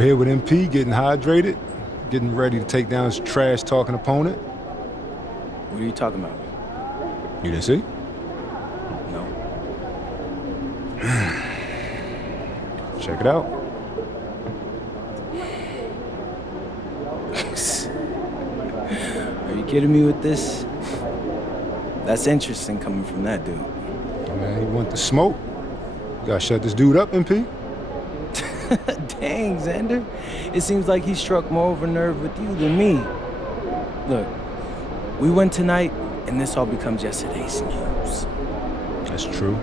We're here with MP, getting hydrated, getting ready to take down his trash-talking opponent. What are you talking about? You didn't see? No. Check it out. Are you kidding me with this? That's interesting coming from that dude. Man, he want the smoke. You gotta shut this dude up, MP. Dang, Xander. It seems like he struck more of a nerve with you than me. Look, we win tonight, and this all becomes yesterday's news. That's true.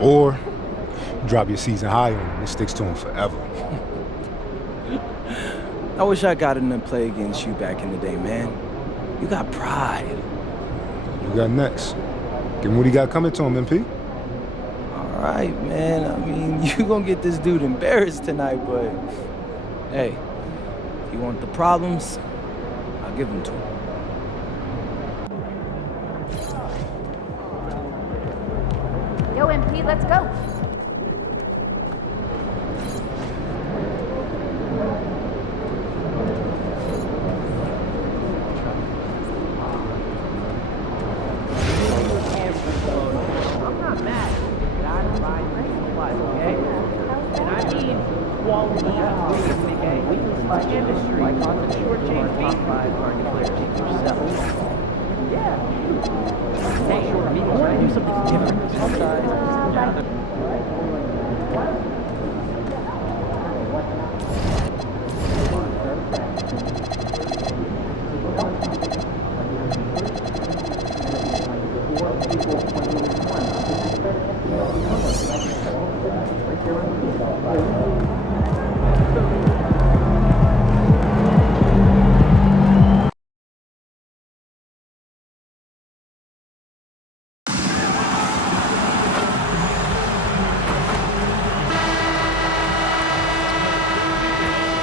Or drop your season high on him. It sticks to him forever. I wish I got in to play against you back in the day, man. You got pride. You got next. Give him what he got coming to him, MP. All right, man. I mean, you gonna get this dude embarrassed tonight, but hey, if you want the problems, I'll give them to him. Yo, MP, let's go. I'm not mad. Not buying supplies, okay? And I need quality leadership, okay? My industry, the short-change top 5 are declared teams yourself. Yeah. Hey, sure, I want to do something different.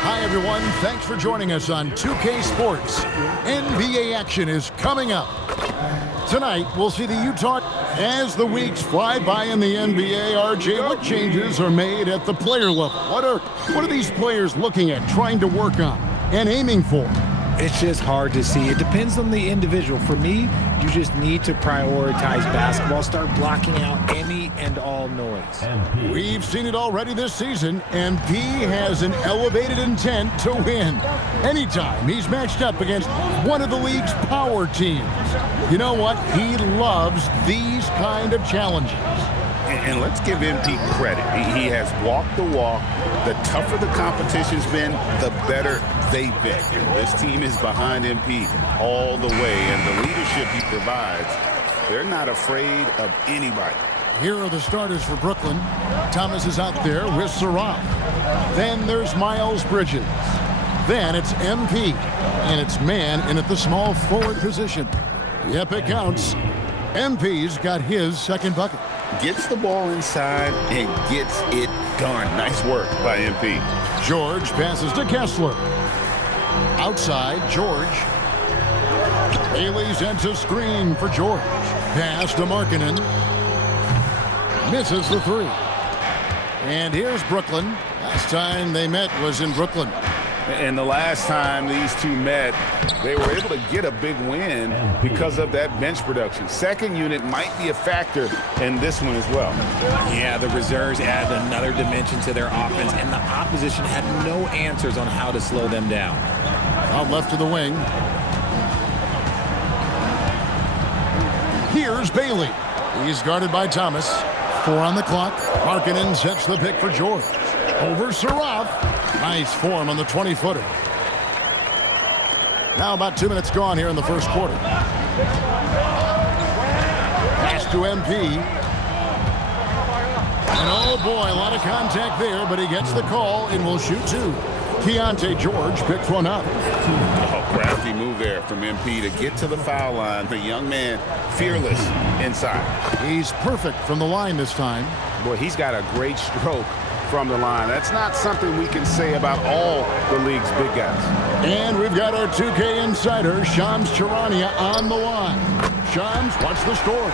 Hi, everyone. Thanks for joining us on 2K Sports. NBA action is coming up. Tonight, we'll see the Utah as the weeks fly by in the NBA. RJ, what changes are made at the player level? What are these players looking at, trying to work on, and aiming for? It's just hard to see. It depends on the individual. For me, you just need to prioritize basketball, start blocking out any and all noise. We've seen it already this season, and P has an elevated intent to win. Anytime he's matched up against one of the league's power teams. You know what? He loves these kind of challenges. And let's give MP credit. He has walked the walk. The tougher the competition's been, the better they've been. This team is behind MP all the way, and the leadership he provides, they're not afraid of anybody. Here are the starters for Brooklyn. Thomas is out there with Saraf. Then there's Miles Bridges. Then it's MP, and it's man in at the small forward position. Yep, it counts. MP's got his second bucket. Gets the ball inside and gets it done. Nice work by MP. George passes to Kessler. Outside, George. Bailey sends a screen for George. Pass to Markkanen. Misses the three. And here's Brooklyn. Last time they met was in Brooklyn. And the last time these two met, they were able to get a big win because of that bench production. Second unit might be a factor in this one as well. Yeah, the reserves add another dimension to their offense, and the opposition had no answers on how to slow them down. Out left to the wing. Here's Bailey. He's guarded by Thomas. 4 on the clock. Markkanen sets the pick for George. Over Saraf. Nice form on the 20-footer. Now about 2 minutes gone here in the first quarter. Pass to MP. And oh boy, a lot of contact there, but he gets the call and will shoot 2. Keontae George picked one up. Oh, crafty move there from MP to get to the foul line. The young man, fearless inside. He's perfect from the line this time. Boy, he's got a great stroke from the line. That's not something we can say about all the league's big guys. And we've got our 2K insider, Shams Charania, on the line. Shams, what's the story?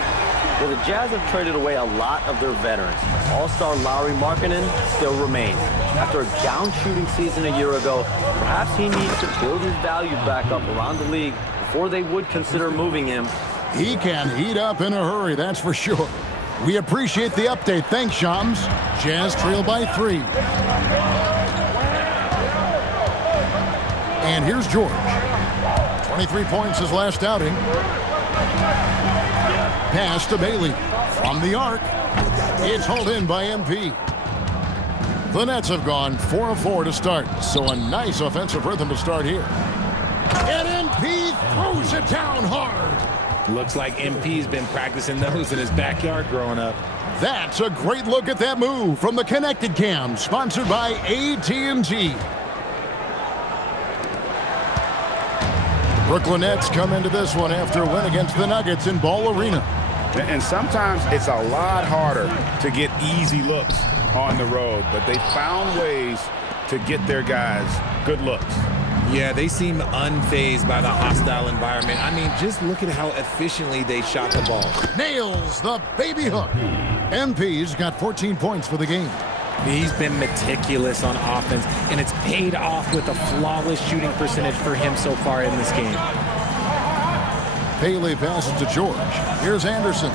Well, the Jazz have traded away a lot of their veterans. All-star Lauri Markkanen still remains. After a down shooting season a year ago, perhaps he needs to build his value back up around the league before they would consider moving him. He can heat up in a hurry, that's for sure. We appreciate the update. Thanks, Shams. Jazz trail by 3. And here's George. 23 points his last outing. Pass to Bailey. From the arc. It's hauled in by MP. The Nets have gone 4 of 4 to start, so a nice offensive rhythm to start here. And MP throws it down hard. Looks like MP's been practicing those in his backyard growing up. That's a great look at that move from the Connected Cam, sponsored by AT&T. Brooklyn Nets come into this one after a win against the Nuggets in Ball Arena. And sometimes it's a lot harder to get easy looks on the road, but they found ways to get their guys good looks. Yeah, they seem unfazed by the hostile environment. I mean, just look at how efficiently they shot the ball. Nails the baby hook. MP's got 14 points for the game. He's been meticulous on offense, and it's paid off with a flawless shooting percentage for him so far in this game. Bailey passes to George. Here's Anderson.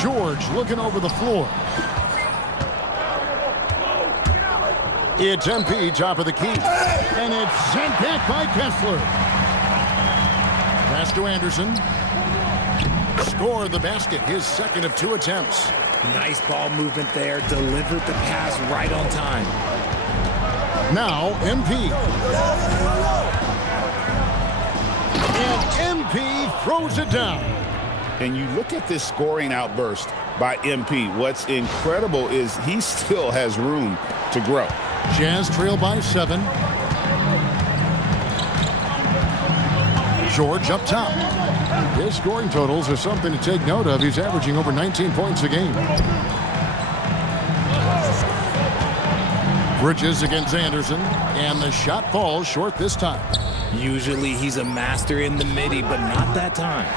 George looking over the floor. It's MP, top of the key. And it's sent back by Kessler. Pass to Anderson. Score the basket, his second of 2 attempts. Nice ball movement there. Delivered the pass right on time. Now MP. And MP throws it down. And you look at this scoring outburst by MP. What's incredible is he still has room to grow. Jazz trail by 7. George up top. His scoring totals are something to take note of. He's averaging over 19 points a game. Bridges against Anderson, and the shot falls short this time. Usually he's a master in the midi, but not that time.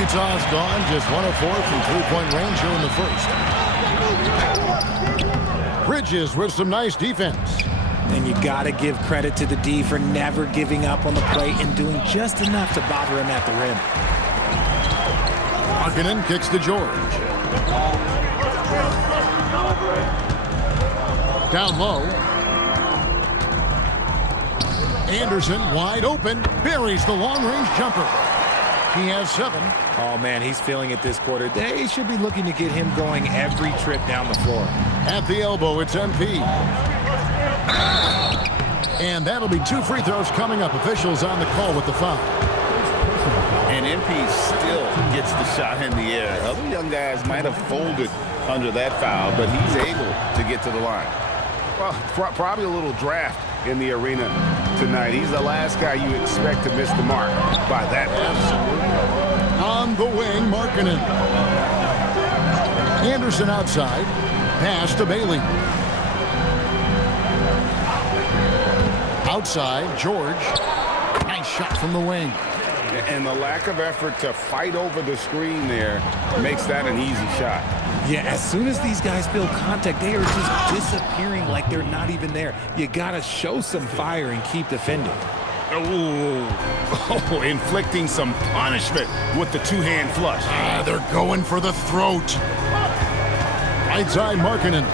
Utah's gone just 1 of 4 from 3-point range here in the first. Bridges with some nice defense. And you got to give credit to the D for never giving up on the play and doing just enough to bother him at the rim. Markkanen kicks to George. Down low. Anderson wide open. Buries the long-range jumper. He has 7. Oh, man, he's feeling it this quarter. They should be looking to get him going every trip down the floor. At the elbow, it's MP. And that'll be 2 free throws coming up. Officials on the call with the foul. And MP still gets the shot in the air. Other young guys might have folded under that foul, but he's able to get to the line. Well, probably a little draft in the arena tonight. He's the last guy you expect to miss the mark by that. Absolutely. On the wing, Markkanen. Anderson outside. Pass to Bailey. Outside, George. Nice shot from the wing. And the lack of effort to fight over the screen there makes that an easy shot. Yeah, as soon as these guys feel contact, they are just disappearing like they're not even there. You got to show some fire and keep defending. Oh, inflicting some punishment with the 2-hand flush. They're going for the throat. Right side, Markkanen.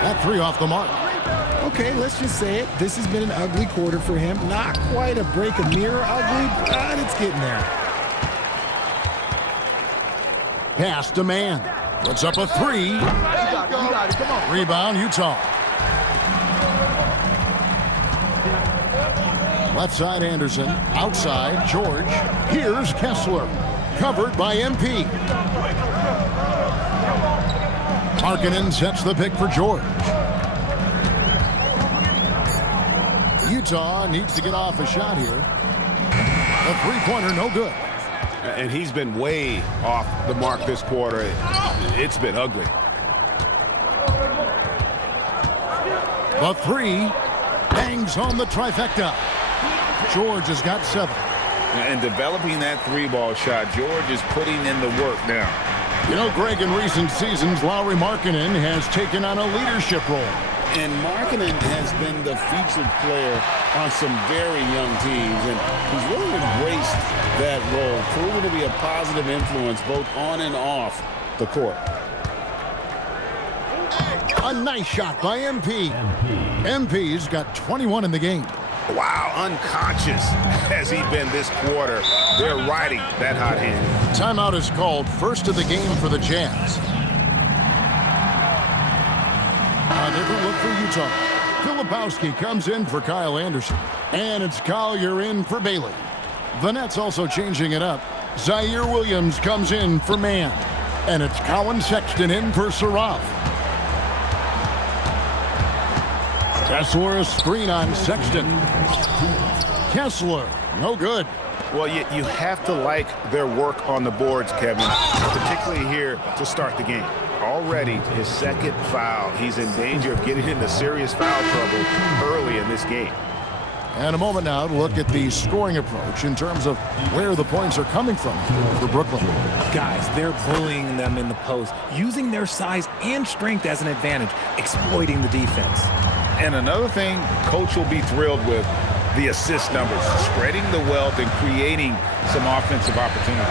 That 3 off the mark. Okay, let's just say it. This has been an ugly quarter for him. Not quite a break a mirror ugly, but it's getting there. Pass to man. Puts up a 3. Rebound, Utah. Left side, Anderson. Outside, George. Here's Kessler. Covered by MP. Markkanen sets the pick for George. Utah needs to get off a shot here. The 3-pointer, no good. And he's been way off the mark this quarter. It's been ugly. The 3 bangs home the trifecta. George has got 7. And developing that 3-ball shot, George is putting in the work now. You know, Greg, in recent seasons, Lauri Markkanen has taken on a leadership role. And Markkanen has been the featured player on some very young teams, and he's really embraced that role, proving to be a positive influence both on and off the court. A nice shot by MP. MP's got 21 in the game. Wow, unconscious has he been this quarter. They're riding that hot hand. Timeout is called, first of the game for the Jazz. A different look for Utah. Filipowski comes in for Kyle Anderson. And it's Collier in for Bailey. The Nets also changing it up. Zaire Williams comes in for Mann. And it's Colin Sexton in for Saraf. Kessler, a screen on Sexton. Kessler, no good. Well, you have to like their work on the boards, Kevin, particularly here to start the game. Already his second foul. He's in danger of getting into serious foul trouble early in this game. And a moment now to look at the scoring approach in terms of where the points are coming from for Brooklyn. Guys, they're bullying them in the post, using their size and strength as an advantage, exploiting the defense. And another thing coach will be thrilled with, the assist numbers, spreading the wealth and creating some offensive opportunities.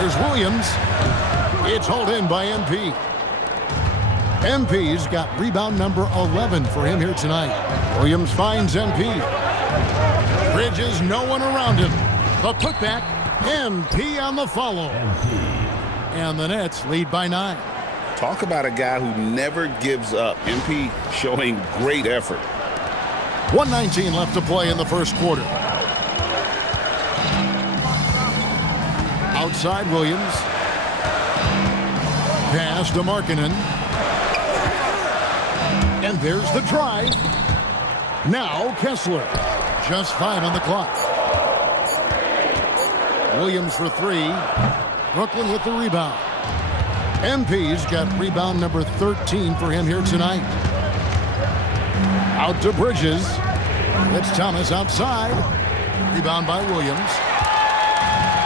Here's Williams. It's hauled in by MP. MP's got rebound number 11 for him here tonight. Williams finds MP. Bridges, no one around him. The putback, MP on the follow. And the Nets lead by 9. Talk about a guy who never gives up. MP showing great effort. 1:19 left to play in the first quarter. Outside Williams. Pass to Markkanen. And there's the drive. Now Kessler. Just 5 on the clock. Williams for 3. Brooklyn with the rebound. MP's got rebound number 13 for him here tonight. Out to Bridges. It's Thomas outside. Rebound by Williams.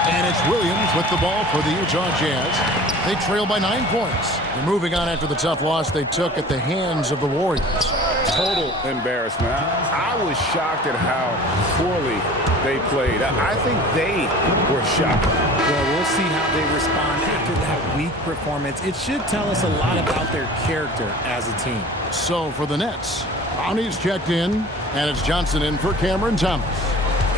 And it's Williams with the ball for the Utah Jazz. They trail by 9 points. They're moving on after the tough loss they took at the hands of the Warriors. Total embarrassment. I was shocked at how poorly they played. I think they were shocked. Well, we'll see how they respond after that weak performance. It should tell us a lot about their character as a team. So for the Nets, Brownie's checked in, and it's Johnson in for Cameron Thomas.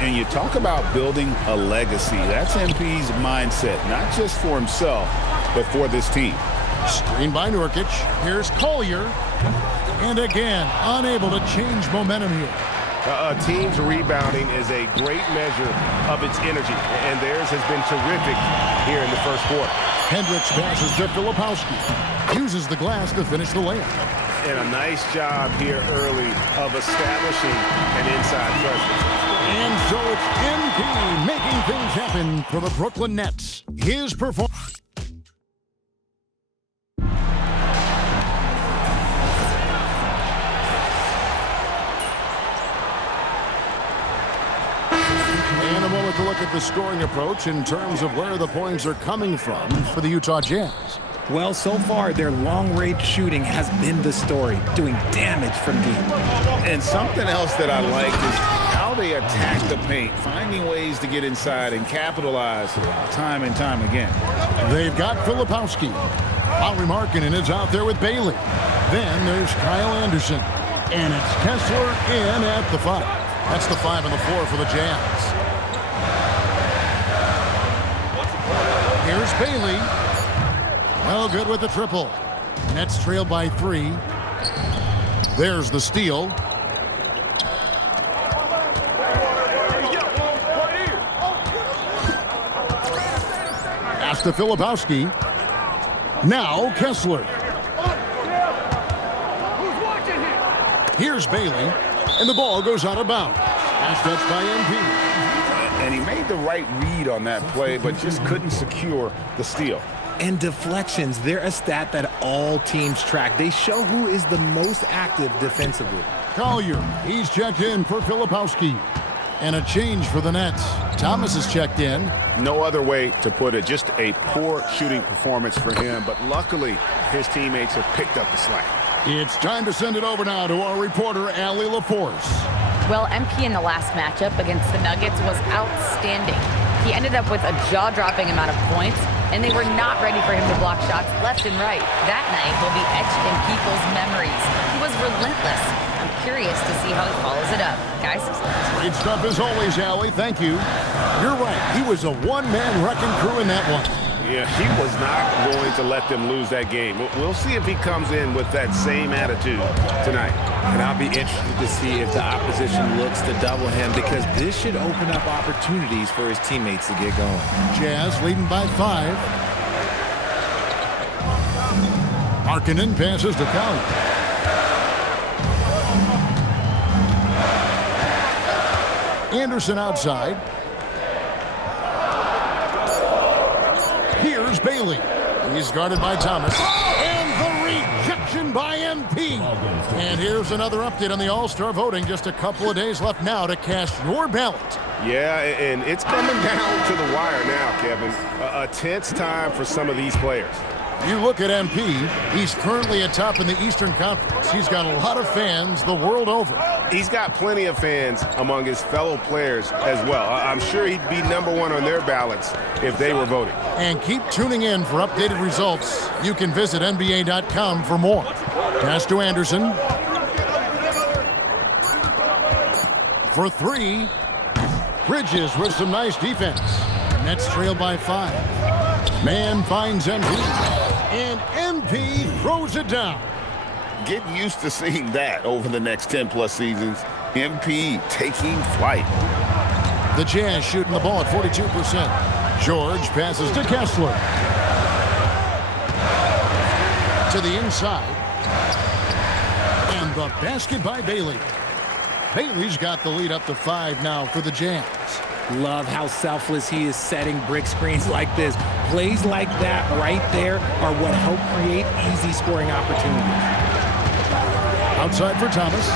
And you talk about building a legacy. That's MP's mindset, not just for himself, but for this team. Screen by Nurkic. Here's Collier. And again, unable to change momentum here. A team's rebounding is a great measure of its energy, and theirs has been terrific here in the first quarter. Hendricks passes to Filipowski. Uses the glass to finish the layup. And a nice job here early of establishing an inside presence. And so it's MP making things happen for the Brooklyn Nets. His performance. And a moment to look at the scoring approach in terms of where the points are coming from for the Utah Jazz. Well, so far, their long-range shooting has been the story, doing damage from deep. And something else that I like is how they attack the paint, finding ways to get inside and capitalize time and time again. They've got Filipowski. Lauri Markkanen is out there with Bailey. Then there's Kyle Anderson. And it's Kessler in at the 5. That's the 5 and the 4 for the Jazz. Here's Bailey. Well, good with the triple. Nets trail by 3. There's the steal. Pass to Filipowski. Now Kessler. Here's Bailey. And the ball goes out of bounds. Pass touch by MP. And he made the right read on that play, but just couldn't secure the steal. And deflections, they're a stat that all teams track. They show who is the most active defensively. Collier, he's checked in for Filipowski. And a change for the Nets. Thomas is checked in. No other way to put it. Just a poor shooting performance for him. But luckily, his teammates have picked up the slack. It's time to send it over now to our reporter, Allie LaForce. Well, MP in the last matchup against the Nuggets was outstanding. He ended up with a jaw-dropping amount of points, and they were not ready for him to block shots left and right. That night will be etched in people's memories. He was relentless. I'm curious to see how he follows it up. Guys? Great stuff as always, Allie. Thank you. You're right. He was a one-man wrecking crew in that one. Yeah, he was not going to let them lose that game. We'll see if he comes in with that same attitude tonight. And I'll be interested to see if the opposition looks to double him, because this should open up opportunities for his teammates to get going. Jazz leading by 5. Markkanen passes to Collier. Anderson outside. Here's Bailey. He's guarded by Thomas. And the rejection by MP. And here's another update on the All-Star voting. Just a couple of days left now to cast your ballot. Yeah, and it's coming down to the wire now, Kevin. A tense time for some of these players. You look at MP, he's currently atop in the Eastern Conference. He's got a lot of fans the world over. He's got plenty of fans among his fellow players as well. I'm sure he'd be #1 on their ballots if they were voting. And keep tuning in for updated results. You can visit NBA.com for more. Pass to Anderson. For 3. Bridges with some nice defense. Nets trail by 5. Man finds MP. And MP throws it down. Get used to seeing that over the next 10-plus seasons. MP taking flight. The Jazz shooting the ball at 42%. George passes to Kessler. To the inside. And the basket by Bailey. Bailey's got the lead up to 5 now for the Jazz. Love how selfless he is setting brick screens like this. Plays like that right there are what help create easy scoring opportunities. Outside for Thomas.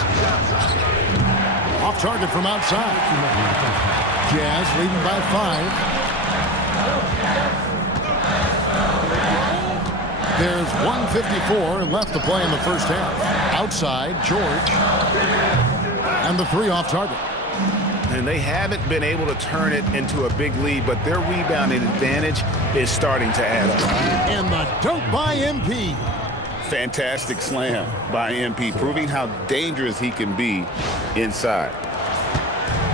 Off target from outside. Jazz leading by 5. There's 1:54 left to play in the first half. Outside, George. And the 3 off target. And they haven't been able to turn it into a big lead, but their rebounding advantage is starting to add up. And the dunk by MP. Fantastic slam by MP, proving how dangerous he can be inside.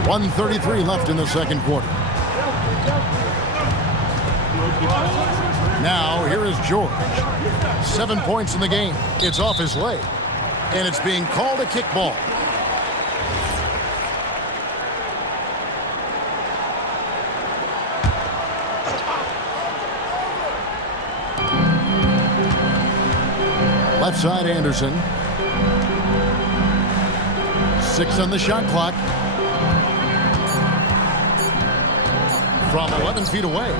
1:33 left in the second quarter. Now, here is George. 7 points in the game. It's off his leg. And it's being called a kickball. Left side, Anderson. 6 on the shot clock. From 11 feet away.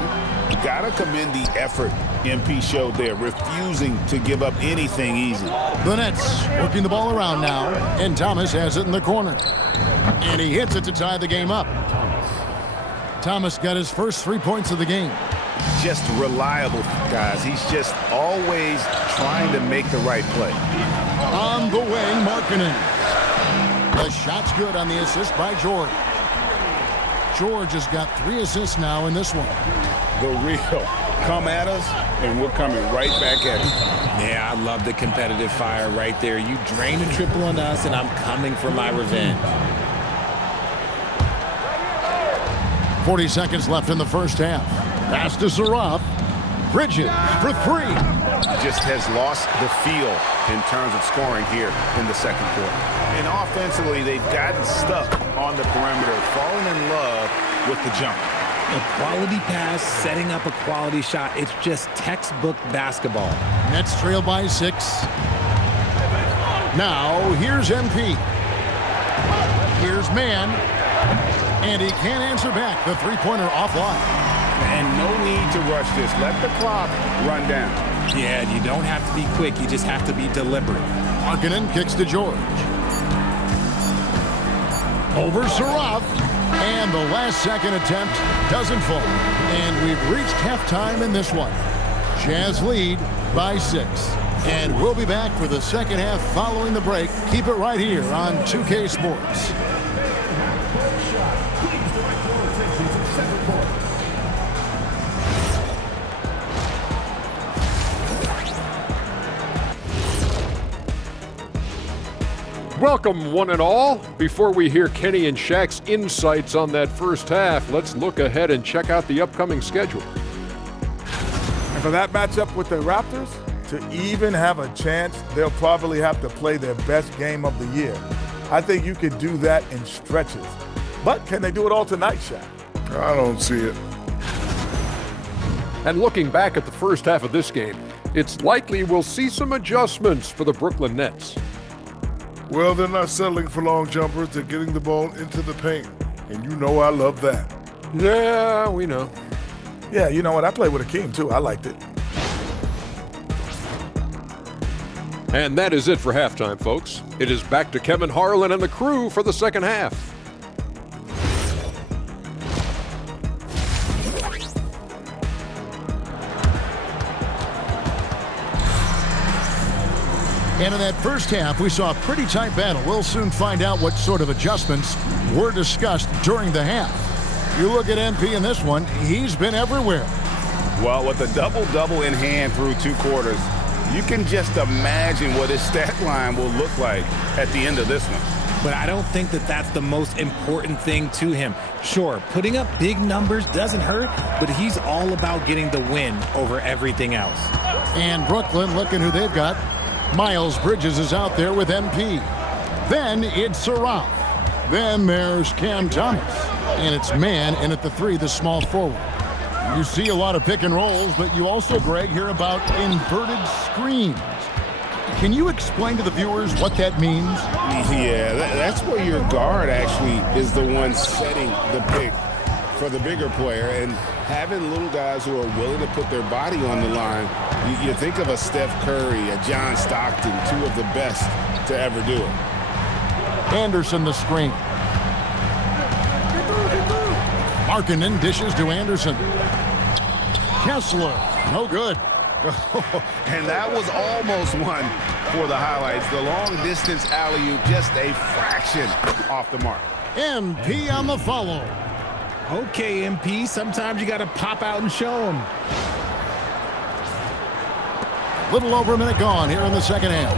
Gotta commend the effort MP showed there, refusing to give up anything easy. The Nets working the ball around now, and Thomas has it in the corner. And he hits it to tie the game up. Thomas got his first 3 points of the game. Just reliable, guys. He's just always trying to make the right play. On the wing, Markkanen. The shot's good on the assist by George. George has got 3 assists now in this one. The real come at us, and we're coming right back at it. Yeah, I love the competitive fire right there. You drain a triple on us, and I'm coming for my revenge. 40 seconds left in the first half. Pass to Zaraf. Bridges for 3. Just has lost the feel in terms of scoring here in the second quarter. And offensively, they've gotten stuck on the perimeter, falling in love with the jump. A quality pass, setting up a quality shot. It's just textbook basketball. Nets trail by 6. Now, here's MP. Here's Man. And he can't answer back. The three-pointer offline. And no need to rush this. Let the clock run down. Yeah, you don't have to be quick. You just have to be deliberate. Markkanen kicks to George. Over Saraf. And the last second attempt doesn't fall. And we've reached halftime in this one. Jazz lead by 6. And we'll be back for the second half following the break. Keep it right here on 2K Sports. Welcome, one and all. Before we hear Kenny and Shaq's insights on that first half, let's look ahead and check out the upcoming schedule. And for that matchup with the Raptors, to even have a chance, they'll probably have to play their best game of the year. I think you could do that in stretches. But can they do it all tonight, Shaq? I don't see it. And looking back at the first half of this game, it's likely we'll see some adjustments for the Brooklyn Nets. Well, they're not settling for long jumpers. They're getting the ball into the paint. And you know I love that. Yeah, we know. Yeah, you know what? I played with Akeem, too. I liked it. And that is it for halftime, folks. It is back to Kevin Harlan and the crew for the second half. And in that first half, we saw a pretty tight battle. We'll soon find out what sort of adjustments were discussed during the half. You look at MP in this one, he's been everywhere. Well, with a double-double in hand through 2 quarters, you can just imagine what his stat line will look like at the end of this one. But I don't think that that's the most important thing to him. Sure, putting up big numbers doesn't hurt, but he's all about getting the win over everything else. And Brooklyn, looking who they've got. Miles Bridges is out there with MP. Then it's Saraf. Then there's Cam Thomas. And it's man in at the 3, the small forward. You see a lot of pick and rolls, but you also, Greg, hear about inverted screens. Can you explain to the viewers what that means? Yeah, that's where your guard actually is the one setting the pick for the bigger player, and having little guys who are willing to put their body on the line. You think of a Steph Curry, a John Stockton, 2 of the best to ever do it. Anderson the screen. Markkanen dishes to Anderson. Kessler, no good. And that was almost one for the highlights. The long-distance alley-oop, just a fraction off the mark. MP on the follow. Okay, MP, sometimes you got to pop out and show them. Little over a minute gone here in the second half.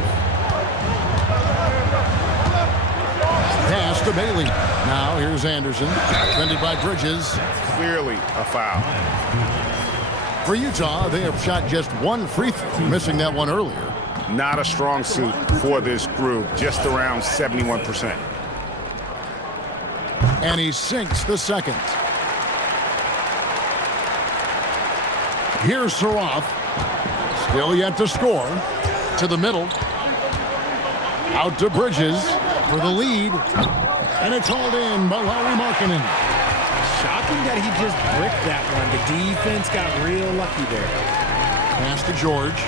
Pass to Bailey. Now here's Anderson, defended by Bridges. Clearly a foul. For Utah, they have shot just 1 free throw, missing that one earlier. Not a strong suit for this group, just around 71%. And he sinks the second. Here's Saraf. Still yet to score. To the middle. Out to Bridges for the lead. And it's hauled in by Lauri Markkanen. Shocking that he just bricked that one. The defense got real lucky there. Pass to George.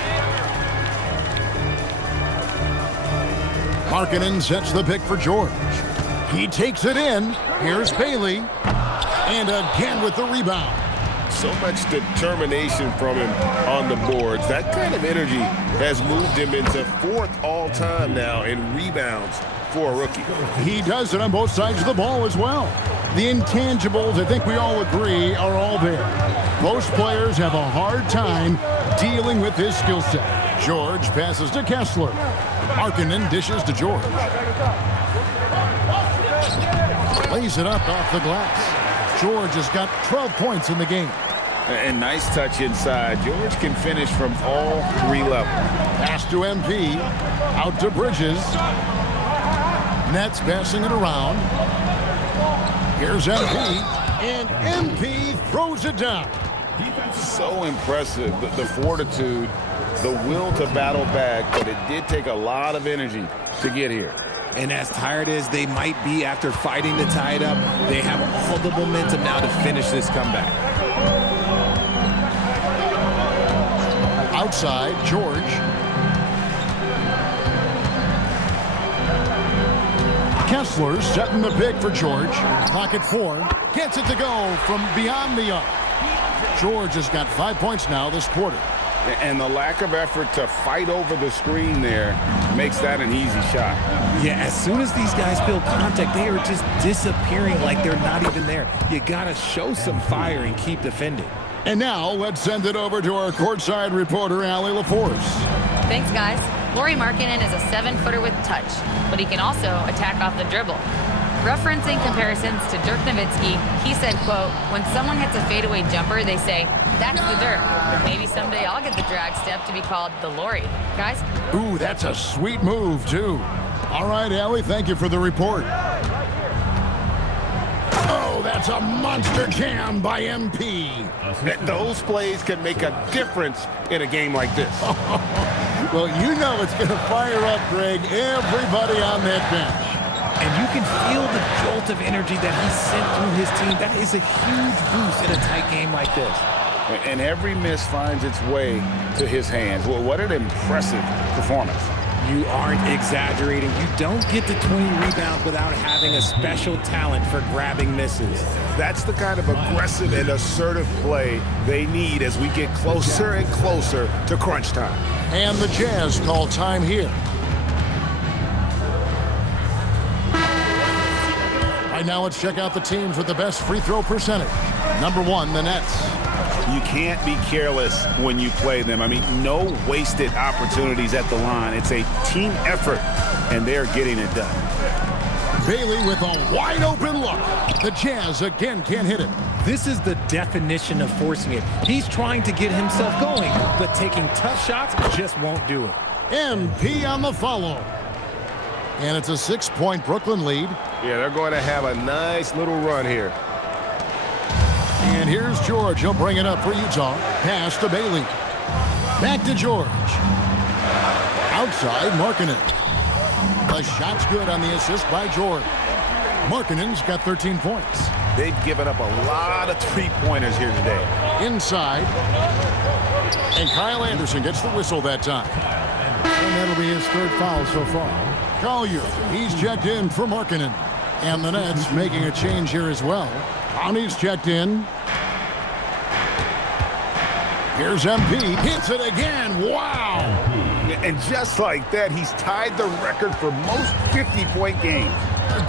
Markkanen sets the pick for George. He takes it in. Here's Bailey. And again with the rebound. So much determination from him on the boards. That kind of energy has moved him into 4th all-time now in rebounds for a rookie. He does it on both sides of the ball as well. The intangibles, I think we all agree, are all there. Most players have a hard time dealing with his skill set. George passes to Kessler. Markkanen dishes to George. Lays it up off the glass. George has got 12 points in the game. And nice touch inside. George can finish from all 3 levels. Pass to MP. Out to Bridges. Nets passing it around. Here's MP. And MP throws it down. So impressive. The fortitude, the will to battle back, but it did take a lot of energy to get here. And as tired as they might be after fighting to tie it up, they have all the momentum now to finish this comeback. Outside, George. Kessler setting the pick for George. Clock at 4. Gets it to go from beyond the arc. George has got 5 points now this quarter. And the lack of effort to fight over the screen there makes that an easy shot. Yeah, as soon as these guys feel contact, they are just disappearing like they're not even there. You got to show some fire and keep defending. And now let's send it over to our courtside reporter, Allie LaForce. Thanks, guys. Lauri Markkanen is a 7-footer with touch, but he can also attack off the dribble. Referencing comparisons to Dirk Nowitzki, he said, quote, when someone hits a fadeaway jumper, they say, that's the Dirk. Maybe someday I'll get the drag step to be called the Lauri. Guys? Ooh, that's a sweet move, too. All right, Allie, thank you for the report. Oh, that's a monster jam by MP. Those plays can make a difference in a game like this. Well, you know it's going to fire up, Greg, everybody on that bench. And you can feel the jolt of energy that he sent through his team. That is a huge boost in a tight game like this. And every miss finds its way to his hands. Well, what an impressive performance. You aren't exaggerating. You don't get to 20 rebounds without having a special talent for grabbing misses. That's the kind of aggressive and assertive play they need as we get closer and closer to crunch time. And the Jazz call time here. Right now, let's check out the teams with the best free throw percentage. Number 1, the Nets. You can't be careless when you play them. I mean, no wasted opportunities at the line. It's a team effort, and they're getting it done. Bailey with a wide open look. The Jazz again can't hit it. This is the definition of forcing it. He's trying to get himself going, but taking tough shots just won't do it. MP on the follow. And it's a 6-point Brooklyn lead. Yeah, they're going to have a nice little run here. And here's George. He'll bring it up for Utah. Pass to Bailey. Back to George. Outside, Markkanen. The shot's good on the assist by George. Markkanen's got 13 points. They've given up a lot of three-pointers here today. Inside. And Kyle Anderson gets the whistle that time. And that'll be his 3rd foul so far. Collier, he's checked in for Markkanen. And the Nets making a change here as well. Connie's checked in. Here's MP. Hits it again. Wow. And just like that, he's tied the record for most 50-point games.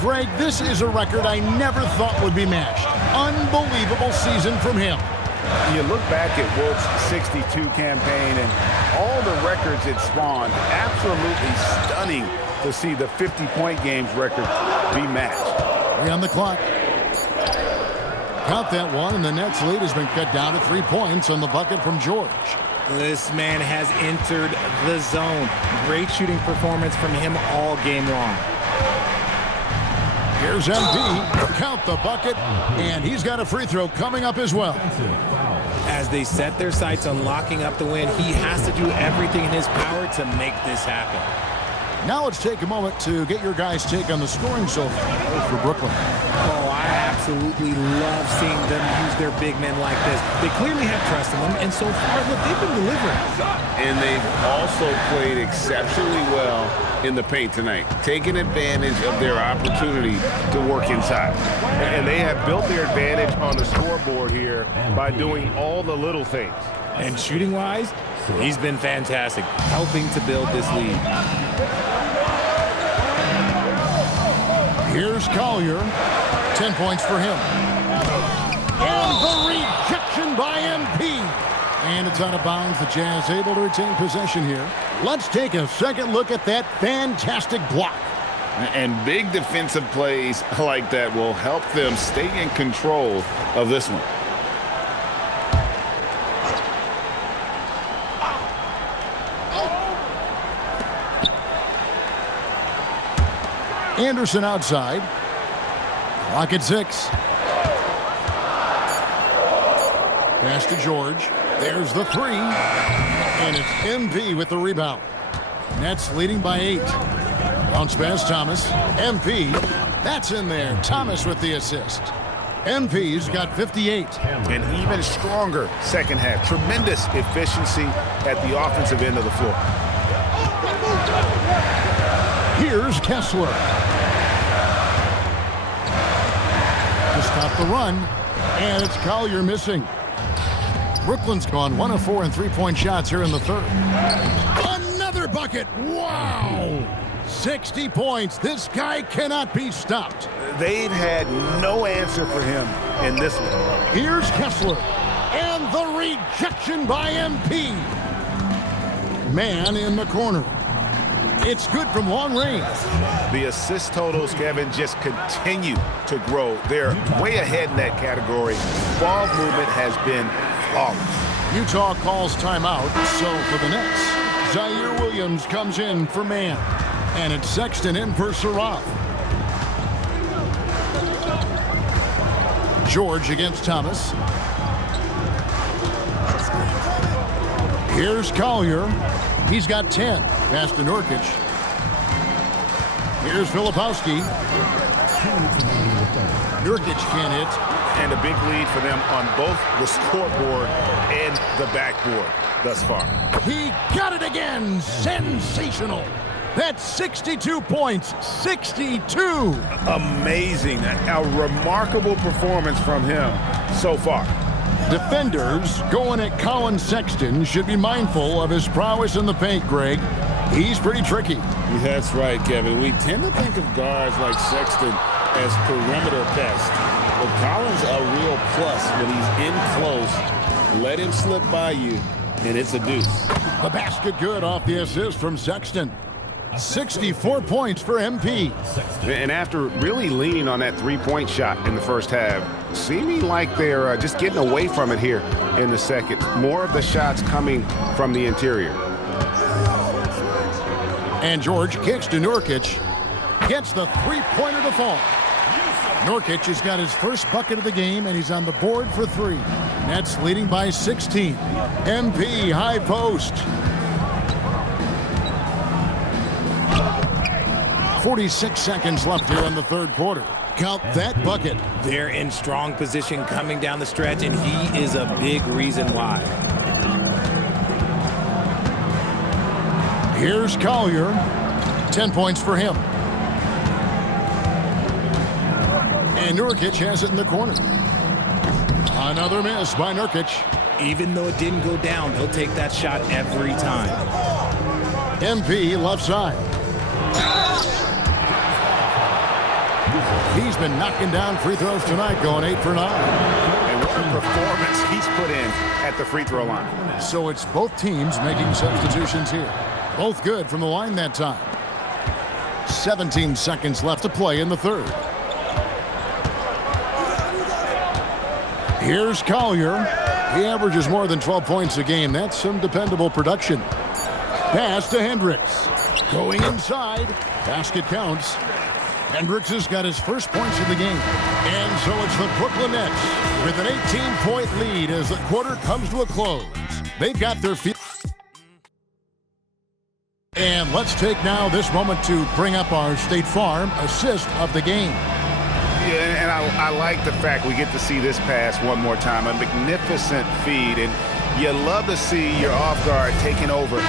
Greg, this is a record I never thought would be matched. Unbelievable season from him. You look back at Wolf's 62 campaign and all the records it spawned, absolutely stunning to see the 50-point games record be matched. 3 on the clock. Count that one, and the Nets lead has been cut down to 3 points on the bucket from George. This man has entered the zone. Great shooting performance from him all game long. Here's MP. Count the bucket, and he's got a free throw coming up as well. As they set their sights on locking up the win, he has to do everything in his power to make this happen. Now let's take a moment to get your guys' take on the scoring so far for Brooklyn. Oh, I absolutely love seeing them use their big men like this. They clearly have trust in them, and so far, look, they've been delivering. And they've also played exceptionally well in the paint tonight, taking advantage of their opportunity to work inside. And they have built their advantage on the scoreboard here by doing all the little things. And shooting-wise, he's been fantastic, helping to build this lead. Here's Collier. 10 points for him. And the rejection by MP. And it's out of bounds. The Jazz able to retain possession here. Let's take a second look at that fantastic block. And big defensive plays like that will help them stay in control of this one. Anderson outside. Clock at 6. Pass to George. There's the 3. And it's MP with the rebound. Nets leading by 8. Bounce pass, Thomas. MP. That's in there. Thomas with the assist. MP's got 58. An even stronger second half. Tremendous efficiency at the offensive end of the floor. Here's Kessler. stop the run, and it's Collier missing. Brooklyn's gone 1 of 4 in three-point shots here in the third. Another bucket. Wow. 60 points. This guy cannot be stopped. They've had no answer for him in this one. Here's Kessler. And the rejection by MP. Man in the corner. It's good from long range. The assist totals, Kevin, just continue to grow. They're way ahead in that category. Ball movement has been flawless. Utah calls timeout, so for the Nets, Zaire Williams comes in for man. And it's Sexton in for Saraf. George against Thomas. Here's Collier. He's got 10. Pass to Nurkic. Here's Filipowski. Nurkic can't hit. And a big lead for them on both the scoreboard and the backboard thus far. He got it again. Sensational. That's 62 points. 62. Amazing. A remarkable performance from him so far. Defenders going at Colin Sexton should be mindful of his prowess in the paint, Greg. He's pretty tricky. That's right, Kevin. We tend to think of guards like Sexton as perimeter pests. But Colin's a real plus when he's in close. Let him slip by you, and it's a deuce. The basket good off the assist from Sexton. 64 points for MP. And after really leaning on that three-point shot in the first half, seeming like they're just getting away from it here in the second. More of the shots coming from the interior. And George kicks to Nurkic. Gets the three-pointer to fall. Nurkic has got his first bucket of the game, and he's on the board for 3. Nets leading by 16. MP high post. 46 seconds left here in the third quarter. Count that bucket. They're in strong position coming down the stretch, and he is a big reason why. Here's Collier. 10 points for him. And Nurkic has it in the corner. Another miss by Nurkic. Even though it didn't go down, he'll take that shot every time. MP left side. He's been knocking down free throws tonight, going 8 for 9. And what a performance he's put in at the free throw line. So it's both teams making substitutions here. Both good from the line that time. 17 seconds left to play in the third. Here's Collier. He averages more than 12 points a game. That's some dependable production. Pass to Hendricks. Going inside. Basket counts. Hendricks has got his first points of the game. And so it's the Brooklyn Nets with an 18-point lead as the quarter comes to a close. They've got their feet. And let's take now this moment to bring up our State Farm assist of the game. Yeah, and I like the fact we get to see this pass one more time. A magnificent feed, and you love to see your off guard taking over.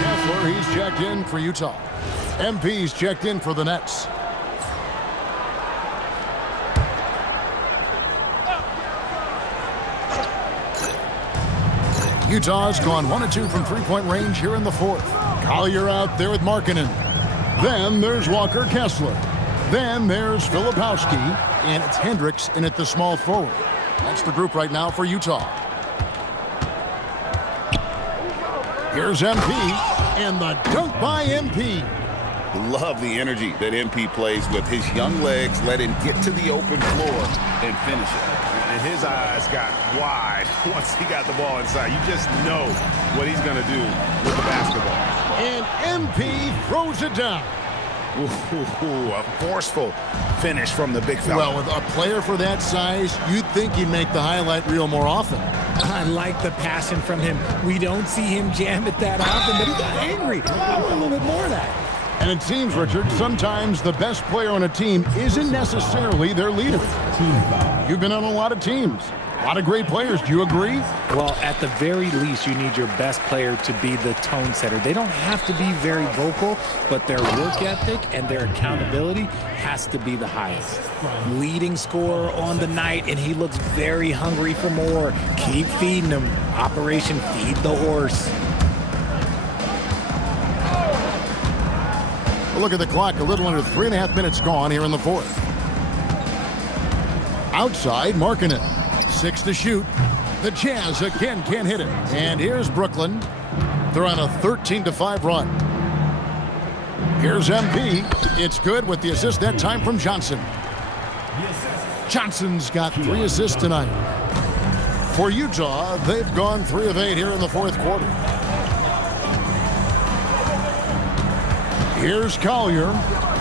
Kessler, he's checked in for Utah. MP's checked in for the Nets. Utah's gone 1 of 2 from three-point range here in the fourth. Collier out there with Markkanen. Then there's Walker Kessler. Then there's Filipowski. And it's Hendricks in at the small forward. That's the group right now for Utah. Here's MP. And the dunk by MP. Love the energy that MP plays with. His young legs let him get to the open floor and finish it. And his eyes got wide once he got the ball inside. You just know what he's going to do with the basketball. And MP throws it down. Ooh, a forceful finish from the big fella. Well, with a player for that size, you'd think he'd make the highlight reel more often. I like the passion from him. We don't see him jam it that often, but he got angry. I want a little bit more of that. And it seems, Richard, sometimes the best player on a team isn't necessarily their leader. You've been on a lot of teams. A lot of great players. Do you agree? Well, at the very least, you need your best player to be the tone setter. They don't have to be very vocal, but their work ethic and their accountability has to be the highest. Leading scorer on the night, and he looks very hungry for more. Keep feeding him. Operation Feed the Horse. Look at the clock. A little under 3.5 minutes gone here in the fourth. Outside, Markkanen. 6 to shoot. The Jazz again can't hit it. And here's Brooklyn. They're on a 13-5 run. Here's MP. It's good with the assist that time from Johnson. Johnson's got 3 assists tonight. For Utah, they've gone 3 of 8 here in the fourth quarter. Here's Collier,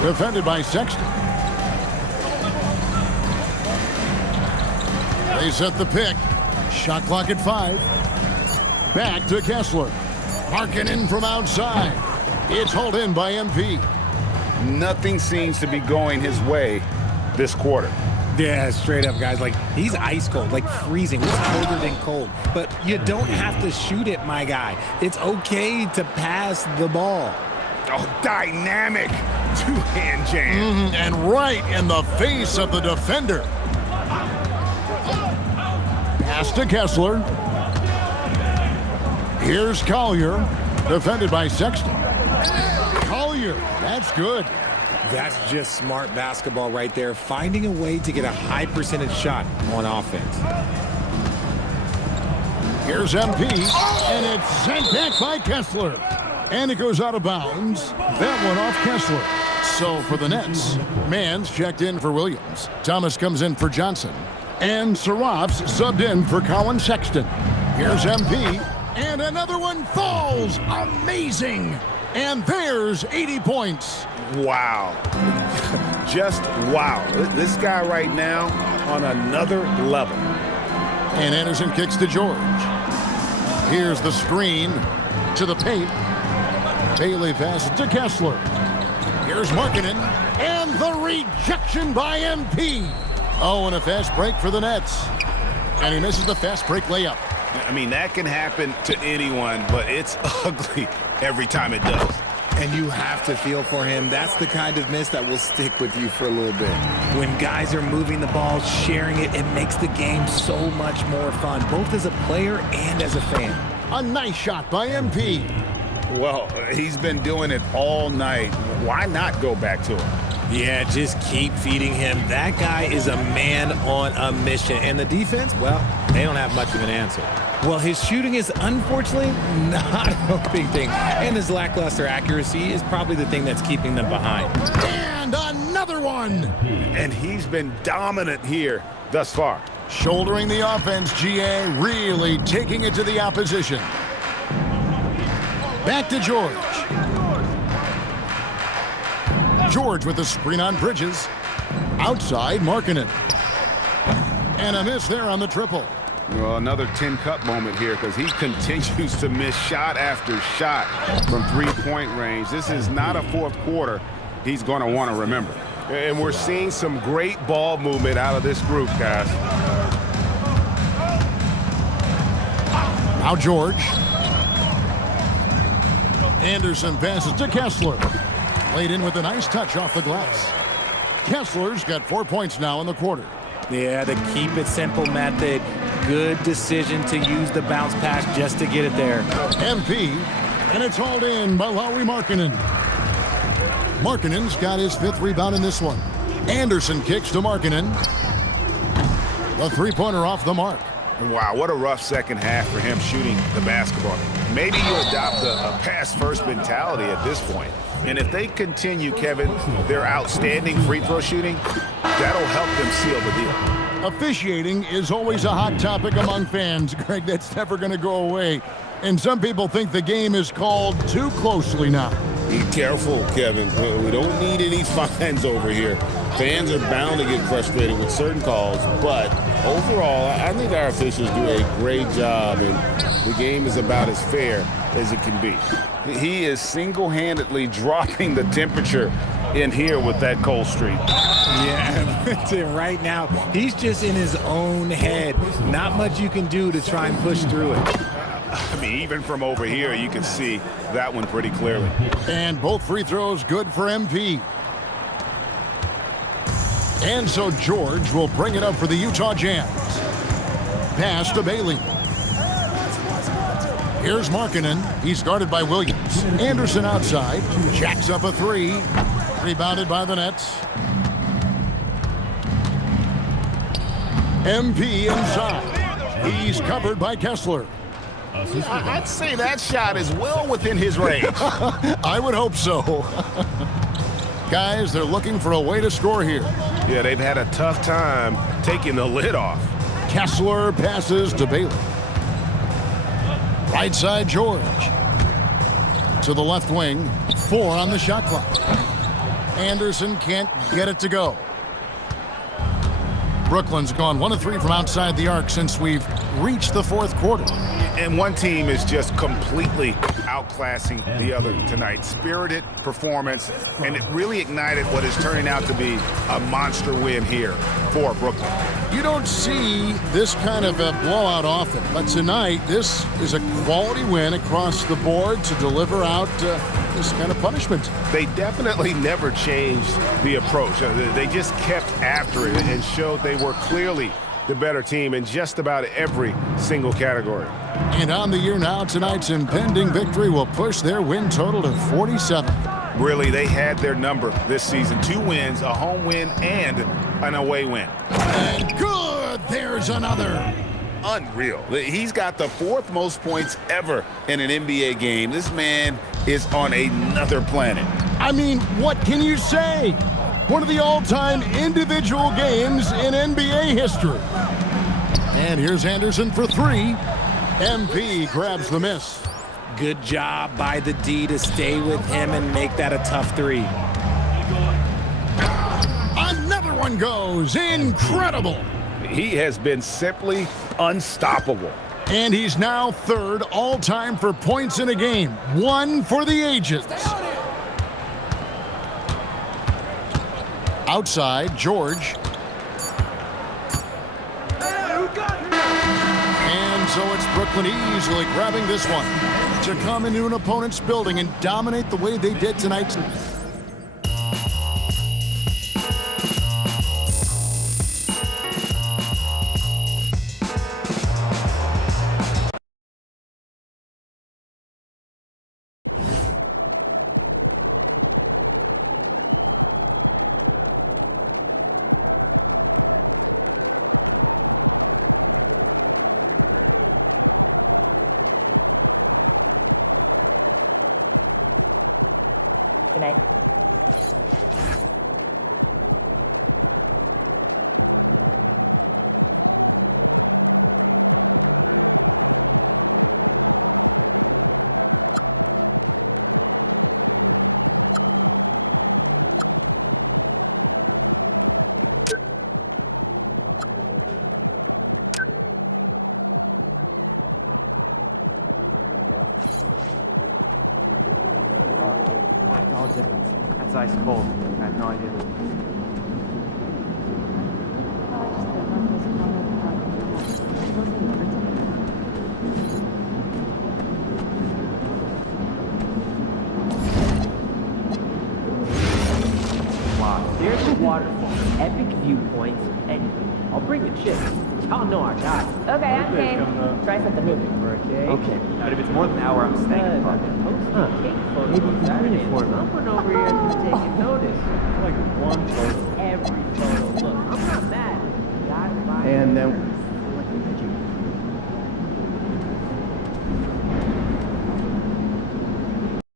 defended by Sexton. They set the pick. Shot clock at 5. Back to Kessler. Markkanen from outside. It's hauled in by MP. Nothing seems to be going his way this quarter. Yeah, straight up, guys. Like, he's ice cold, like freezing. It's colder than cold. But you don't have to shoot it, my guy. It's okay to pass the ball. Oh, dynamic two-hand jam. And right in the face of the defender. Pass to Kessler. Here's Collier, defended by Sexton. Collier, that's good. That's just smart basketball right there, finding a way to get a high percentage shot on offense. Here's MP, and it's sent back by Kessler. And it goes out of bounds. That one off Kessler. So for the Nets, Mann's checked in for Williams. Thomas comes in for Johnson. And Seraf's subbed in for Colin Sexton. Here's MP, and another one falls. Amazing. And there's 80 points. Wow. Just wow. This guy right now on another level. And Anderson kicks to George. Here's the screen to the paint. Bailey passes to Kessler. Here's Markkanen. And the rejection by MP. Oh, and a fast break for the Nets. And he misses the fast break layup. I mean, that can happen to anyone, but it's ugly every time it does. And you have to feel for him. That's the kind of miss that will stick with you for a little bit. When guys are moving the ball, sharing it, it makes the game so much more fun, both as a player and as a fan. A nice shot by MP. Well, he's been doing it all night. Why not go back to him? Yeah, just keep feeding him. That guy is a man on a mission. And the defense, well, they don't have much of an answer. Well, his shooting is unfortunately not a big thing. And his lackluster accuracy is probably the thing that's keeping them behind. And another one. And he's been dominant here thus far. Shouldering the offense, GA, really taking it to the opposition. Back to George. George with the screen on Bridges. Outside, Markkanen. And a miss there on the triple. Well, another 10-cup moment here because he continues to miss shot after shot from three-point range. This is not a fourth quarter he's going to want to remember. And we're seeing some great ball movement out of this group, guys. Now George. Anderson passes to Kessler. Laid in with a nice touch off the glass. Kessler's got 4 points now in the quarter. Yeah, the keep it simple method. Good decision to use the bounce pass just to get it there. MP, and it's hauled in by Lauri Markkanen. Markkanen's got his 5th rebound in this one. Anderson kicks to Markkanen. The three-pointer off the mark. Wow, what a rough second half for him shooting the basketball. Maybe you adopt a pass-first mentality at this point. And if they continue, Kevin, their outstanding free throw shooting, that'll help them seal the deal. Officiating is always a hot topic among fans, Greg. That's never going to go away. And some people think the game is called too closely now. Be careful, Kevin. We don't need any fines over here. Fans are bound to get frustrated with certain calls, but overall, I think our officials do a great job, and the game is about as fair as it can be. He is single-handedly dropping the temperature in here with that cold streak. Yeah, right now, he's just in his own head. Not much you can do to try and push through it. I mean, even from over here, you can see that one pretty clearly. And both free throws good for MP. And so George will bring it up for the Utah Jazz. Pass to Bailey. Here's Markkanen. He's guarded by Williams. Anderson outside. Jacks up a three. Rebounded by the Nets. MP inside. He's covered by Kessler. I'd say that shot is well within his range. I would hope so. Guys, they're looking for a way to score here. Yeah, they've had a tough time taking the lid off. Kessler passes to Bailey. Right side, George. To the left wing. 4 on the shot clock. Anderson can't get it to go. Brooklyn's gone 1 of 3 from outside the arc since we've reached the fourth quarter. And one team is just completely outclassing the other tonight. Spirited performance, and it really ignited what is turning out to be a monster win here for Brooklyn. You don't see this kind of a blowout often, but tonight this is a quality win across the board to deliver out this kind of punishment. They definitely never changed the approach. They just kept after it and showed they were clearly the better team in just about every single category. And on the year now, tonight's impending victory will push their win total to 47. Really, they had their number this season. 2 wins, a home win, and an away win. And good! There's another. Unreal. He's got the 4th most points ever in an NBA game. This man is on another planet. I mean, what can you say? One of the all-time individual games in NBA history. And here's Anderson for 3. MP grabs the miss. Good job by the D to stay with him and make that a tough 3. Another one goes. Incredible. He has been simply unstoppable. And he's now 3rd all-time for points in a game. 1 for the ages. Outside, George. And so it's Brooklyn easily grabbing this one to come into an opponent's building and dominate the way they did tonight. Good night. $5 difference. That's ice cold. I had no idea. Wow, there's a waterfall, epic viewpoints, and I'll bring the chips. Y'all know I got it. Okay, I'm game. Try something new. Okay, but if it's more than an hour, I'm staying. Maybe you can read it for me. Someone over here is taking notice. Like one post every